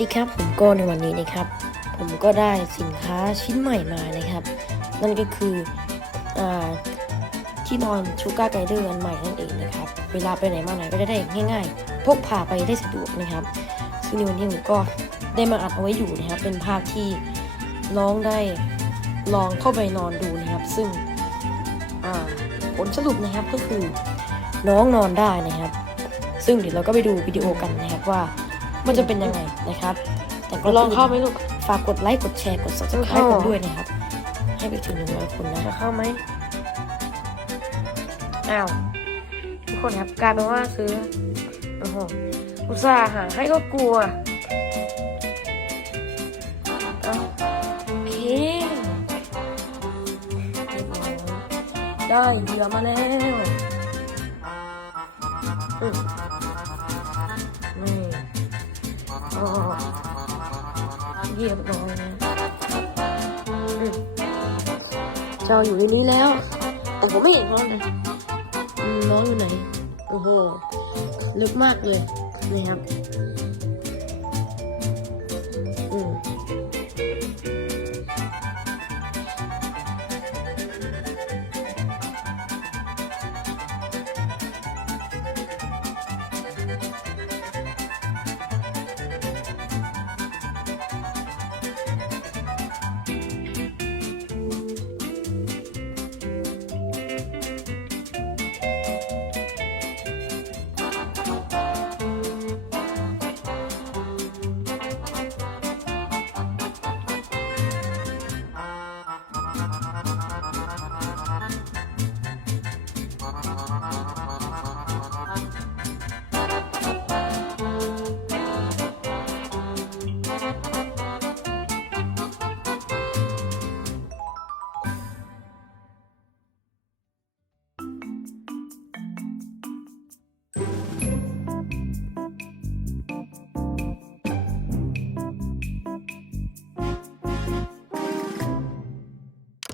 ดีครับผมก็ในวันนี้นะครับ ผมก็ได้สินค้าชิ้นใหม่มานะครับ นั่นก็คืออที่นอนชูการ์ไกเดอร์อันใหม่นั่นเองนะครับ เวลาไปไหนมาไหนก็จะได้ง่าย ๆ พกพาไปได้สะดวกนะครับ ซึ่งในวันนี้ผมก็ได้มาอัดเอาไว้อยู่นะครับ เป็นภาพที่น้องได้ลองเข้าไปนอนดูนะครับ ซึ่งผลสรุปนะครับก็คือน้องนอนได้นะครับ ซึ่งเดี๋ยวเราก็ไปดูวิดีโอกันนะครับว่า มันจะเป็นยังไงนะครับ แต่ก็ลองเข้าไหมลูก ฝากกดไลค์ กดแชร์ กด subscribe เข้ากันด้วยนะครับ ให้ไปถึงหนึ่งร้อยคนนะจะเข้าไหมอ้าวทุกคนครับกลายเป็นว่าซื้อ โอ้โห อุตส่าห์หาให้ก็กลัวเอาโอเคเรียบร้อยได้เหยื่อมาแล้วอืมนี่ อ๋อเรียบร้อยนะอืมเจ้าอยู่ในนี้แล้ว แต่ผมไม่เห็นน้องเลยอืมน้องอยู่ไหน โอ้โห ลึกมากเลยนะครับ